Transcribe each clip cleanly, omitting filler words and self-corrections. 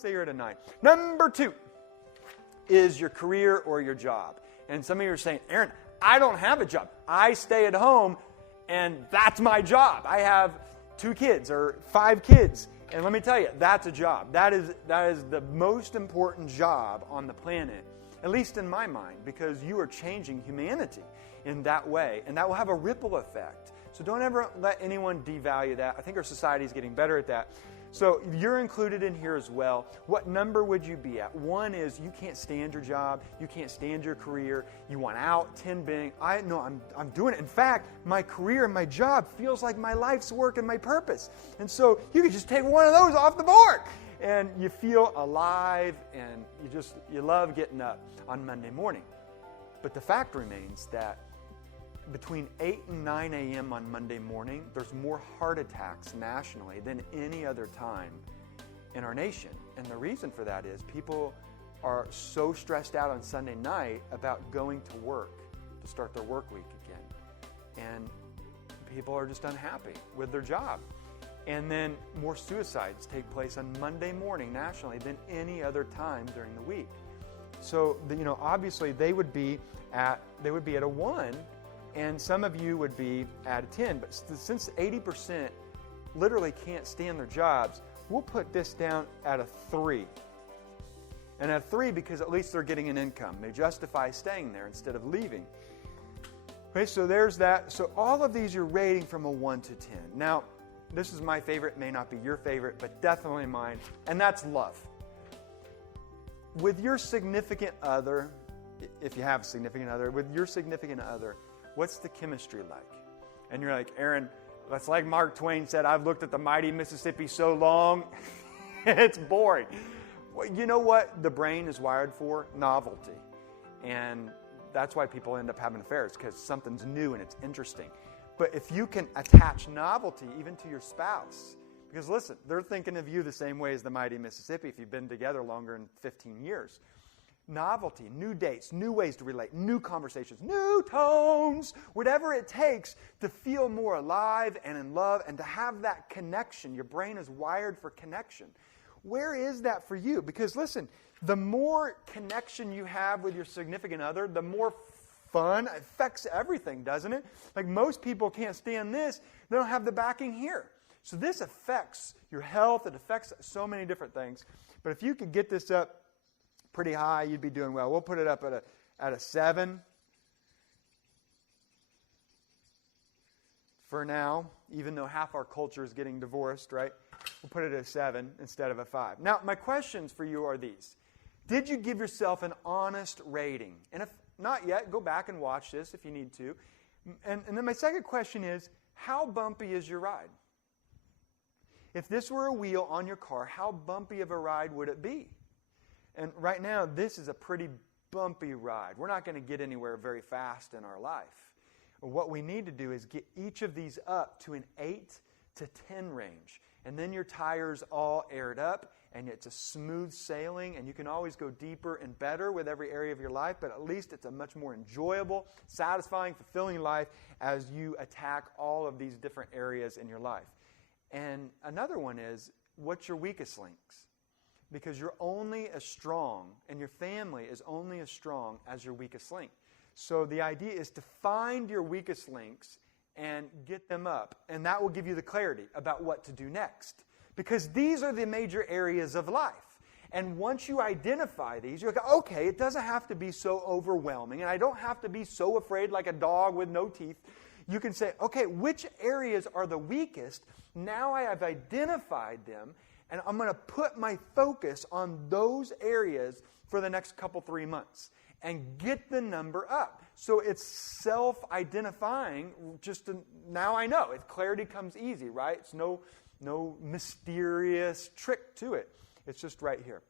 stay here tonight. Number 2 is your career or your job. And some of you are saying, Aaron, I don't have a job. I stay at home, and that's my job. I have 2 kids or 5 kids. And let me tell you, that's a job. That is the most important job on the planet, at least in my mind, because you are changing humanity in that way, and that will have a ripple effect. So don't ever let anyone devalue that. I think our society is getting better at that. So you're included in here as well. What number would you be at? 1 is you can't stand your job. You can't stand your career. You want out. 10 being, I'm doing it. In fact, my career and my job feels like my life's work and my purpose. And so you could just take one of those off the board. And you feel alive, and you love getting up on Monday morning. But the fact remains that between 8 and 9 a.m. on Monday morning, there's more heart attacks nationally than any other time in our nation. And the reason for that is people are so stressed out on Sunday night about going to work to start their work week again. And people are just unhappy with their job. And then more suicides take place on Monday morning nationally than any other time during the week. So, obviously they would be at a 1, and some of you would be at a 10. But since 80% literally can't stand their jobs, we'll put this down at a 3. And at 3 because at least they're getting an income. They justify staying there instead of leaving. Okay, so there's that. So all of these you're rating from a 1 to 10. Now, this is my favorite, may not be your favorite, but definitely mine, and that's love. With your significant other, if you have a significant other, what's the chemistry like? And you're like, Aaron, that's like Mark Twain said, I've looked at the mighty Mississippi so long, it's boring. Well, you know what the brain is wired for? Novelty. And that's why people end up having affairs, because something's new and it's interesting. But if you can attach novelty even to your spouse, because listen, they're thinking of you the same way as the mighty Mississippi if you've been together longer than 15 years. Novelty, new dates, new ways to relate, new conversations, new tones, whatever it takes to feel more alive and in love and to have that connection. Your brain is wired for connection. Where is that for you? Because listen, the more connection you have with your significant other, the more fun. It affects everything, doesn't it? Like most people can't stand this. They don't have the backing here. So this affects your health. It affects so many different things. But if you could get this up pretty high, you'd be doing well. We'll put it up at a 7 for now, even though half our culture is getting divorced, right? We'll put it at a 7 instead of a 5. Now, my questions for you are these. Did you give yourself an honest rating? And if not yet, go back and watch this if you need to. And then my second question is, how bumpy is your ride? If this were a wheel on your car, how bumpy of a ride would it be? And right now, this is a pretty bumpy ride. We're not going to get anywhere very fast in our life. What we need to do is get each of these up to an 8 to 10 range. And then your tires all aired up, and it's a smooth sailing, and you can always go deeper and better with every area of your life, but at least it's a much more enjoyable, satisfying, fulfilling life as you attack all of these different areas in your life. And another one is, what's your weakest links? Because you're only as strong, and your family is only as strong as your weakest link. So the idea is to find your weakest links and get them up, and that will give you the clarity about what to do next. Because these are the major areas of life. And once you identify these, you're like, okay, it doesn't have to be so overwhelming, and I don't have to be so afraid like a dog with no teeth. You can say, okay, which areas are the weakest? Now I have identified them, and I'm going to put my focus on those areas for the next 3 months and get the number up. So it's self-identifying. Now I know. Clarity comes easy, right? It's no mysterious trick to it. It's just right here.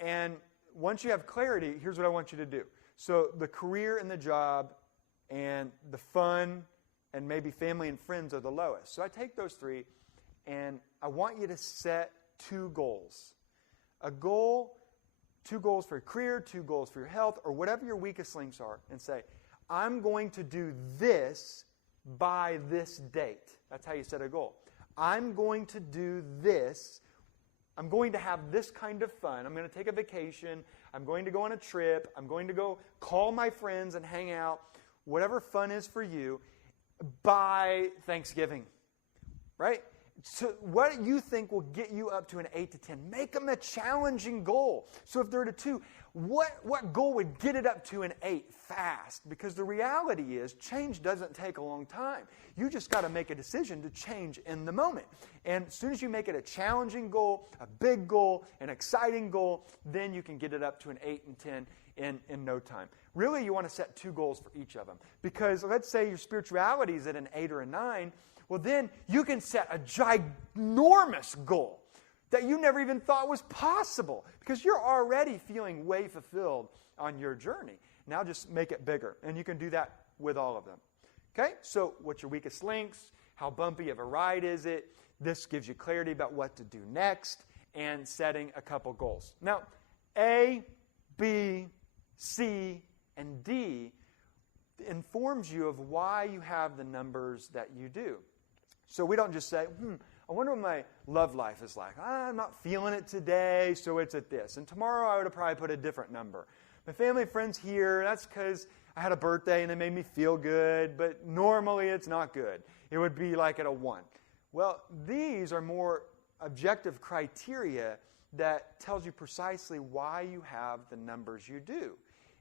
And once you have clarity, here's what I want you to do. So the career and the job and the fun and maybe family and friends are the lowest. So I take those 3, and I want you to set 2 goals. 2 goals for your career, 2 goals for your health, or whatever your weakest links are, and say, I'm going to do this by this date. That's how you set a goal. I'm going to do this I'm going to have this kind of fun. I'm going to take a vacation. I'm going to go on a trip. I'm going to go call my friends and hang out. Whatever fun is for you by Thanksgiving, right? So what you think will get you up to an 8 to 10? Make them a challenging goal. So if they're at a 2, what goal would get it up to an 8 fast? Because the reality is change doesn't take a long time. You just got to make a decision to change in the moment. And as soon as you make it a challenging goal, a big goal, an exciting goal, then you can get it up to an 8 and 10 in no time. Really, you want to set 2 goals for each of them. Because let's say your spirituality is at an 8 or a 9, well, then you can set a ginormous goal that you never even thought was possible because you're already feeling way fulfilled on your journey. Now just make it bigger, and you can do that with all of them. Okay? So what's your weakest links? How bumpy of a ride is it? This gives you clarity about what to do next and setting a couple goals. Now, A, B, C, and D informs you of why you have the numbers that you do. So we don't just say, I wonder what my love life is like. I'm not feeling it today, so it's at this. And tomorrow I would have probably put a different number. My family friends here, that's because I had a birthday and it made me feel good, but normally it's not good. It would be like at a 1. Well, these are more objective criteria that tells you precisely why you have the numbers you do.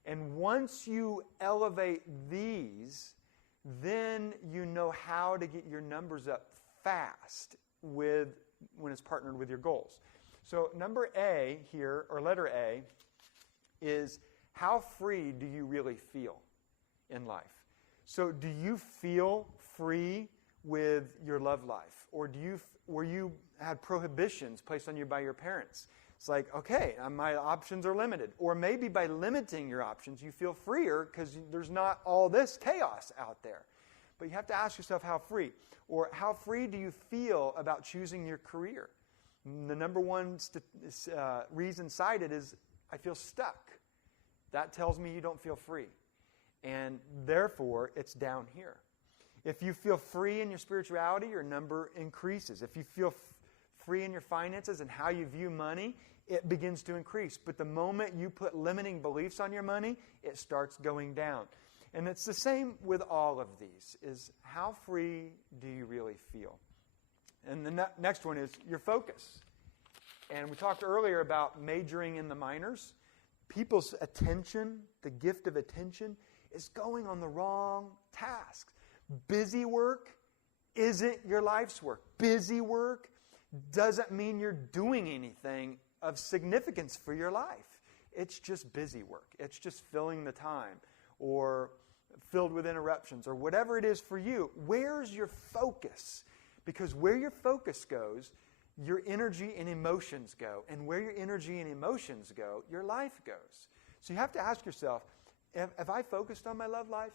And once you elevate these, then you know how to get your numbers up fast when it's partnered with your goals. So number A here, or letter A, is how free do you really feel in life? So do you feel free with your love life? Or were you had prohibitions placed on you by your parents? It's like, okay, my options are limited. Or maybe by limiting your options, you feel freer because there's not all this chaos out there. But you have to ask yourself how free. Or how free do you feel about choosing your career? The number one reason cited is, I feel stuck. That tells me you don't feel free. And therefore, it's down here. If you feel free in your spirituality, your number increases. If you feel free in your finances and how you view money, it begins to increase. But the moment you put limiting beliefs on your money, it starts going down. And it's the same with all of these, is how free do you really feel? And the next one is your focus. And we talked earlier about majoring in the minors. People's attention, the gift of attention, is going on the wrong tasks. Busy work isn't your life's work. Busy work doesn't mean you're doing anything of significance for your life. It's just busy work. It's just filling the time or filled with interruptions or whatever it is for you. Where's your focus? Because where your focus goes, your energy and emotions go. And where your energy and emotions go, your life goes. So you have to ask yourself, have I focused on my love life?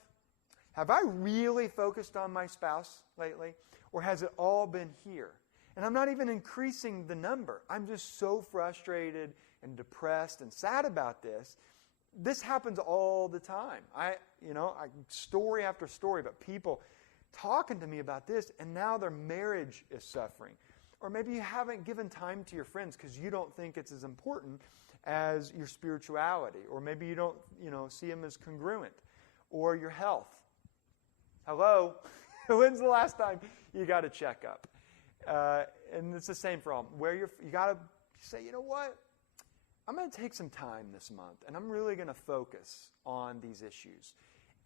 Have I really focused on my spouse lately? Or has it all been here? And I'm not even increasing the number. I'm just so frustrated and depressed and sad about this. This happens all the time. Story after story, but people talking to me about this, and now their marriage is suffering. Or maybe you haven't given time to your friends because you don't think it's as important as your spirituality. Or maybe you don't, see them as congruent. Or your health. Hello? When's the last time you got a checkup? And it's the same for all. You got to say, you know what? I'm going to take some time this month, and I'm really going to focus on these issues.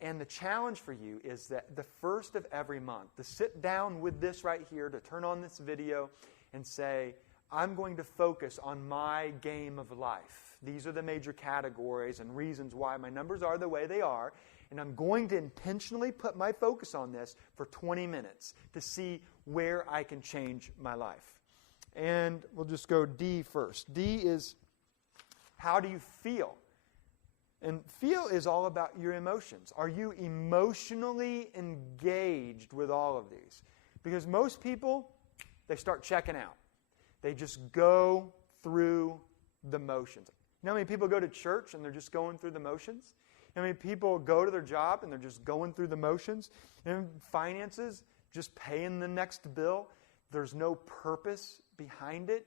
And the challenge for you is that the first of every month, to sit down with this right here, to turn on this video and say, I'm going to focus on my game of life. These are the major categories and reasons why my numbers are the way they are. And I'm going to intentionally put my focus on this for 20 minutes to see where I can change my life. And we'll just go D first. D is, how do you feel? And feel is all about your emotions. Are you emotionally engaged with all of these? Because most people, they start checking out. They just go through the motions. You know how many people go to church and they're just going through the motions? How many people go to their job and they're just going through the motions? And finances, just paying the next bill. There's no purpose behind it.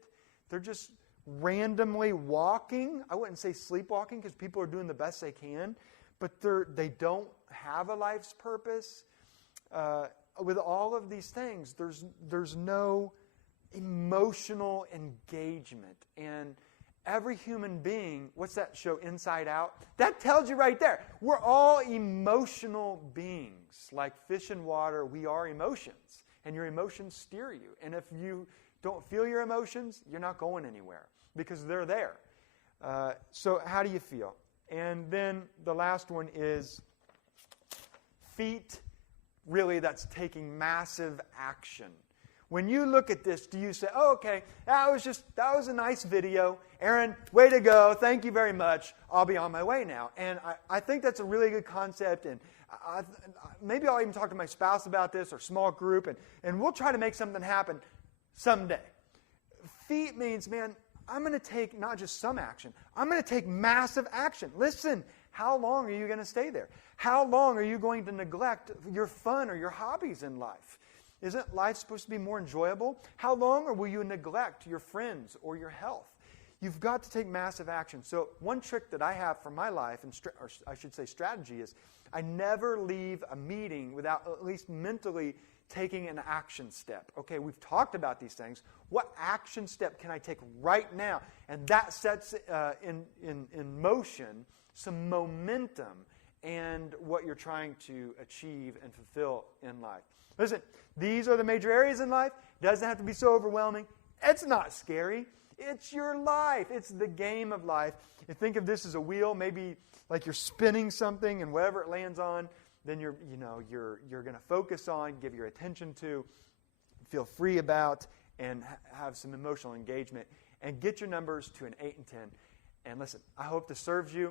They're just randomly walking. I wouldn't say sleepwalking because people are doing the best they can, but they don't have a life's purpose. With all of these things, there's no emotional engagement. And every human being, what's that show, Inside Out? That tells you right there. We're all emotional beings. Like fish in water, we are emotions. And your emotions steer you. And if you don't feel your emotions, you're not going anywhere because they're there. So how do you feel? And then the last one is feet. Really, that's taking massive action. When you look at this, do you say, oh, okay, that was a nice video. Aaron, way to go. Thank you very much. I'll be on my way now. And I think that's a really good concept. And maybe I'll even talk to my spouse about this or small group. And we'll try to make something happen someday. Feet means, man, I'm going to take not just some action. I'm going to take massive action. Listen, how long are you going to stay there? How long are you going to neglect your fun or your hobbies in life? Isn't life supposed to be more enjoyable? How long will you neglect your friends or your health? You've got to take massive action. So one trick that I have for my life, or I should say strategy, is I never leave a meeting without at least mentally taking an action step. Okay, we've talked about these things. What action step can I take right now? And that sets in motion some momentum and what you're trying to achieve and fulfill in life. Listen, these are the major areas in life. It doesn't have to be so overwhelming. It's not scary. It's your life. It's the game of life. You think of this as a wheel, maybe like you're spinning something, and whatever it lands on, then you're going to focus on, give your attention to, feel free about, and have some emotional engagement, and get your numbers to an 8 and 10. And listen, I hope this serves you.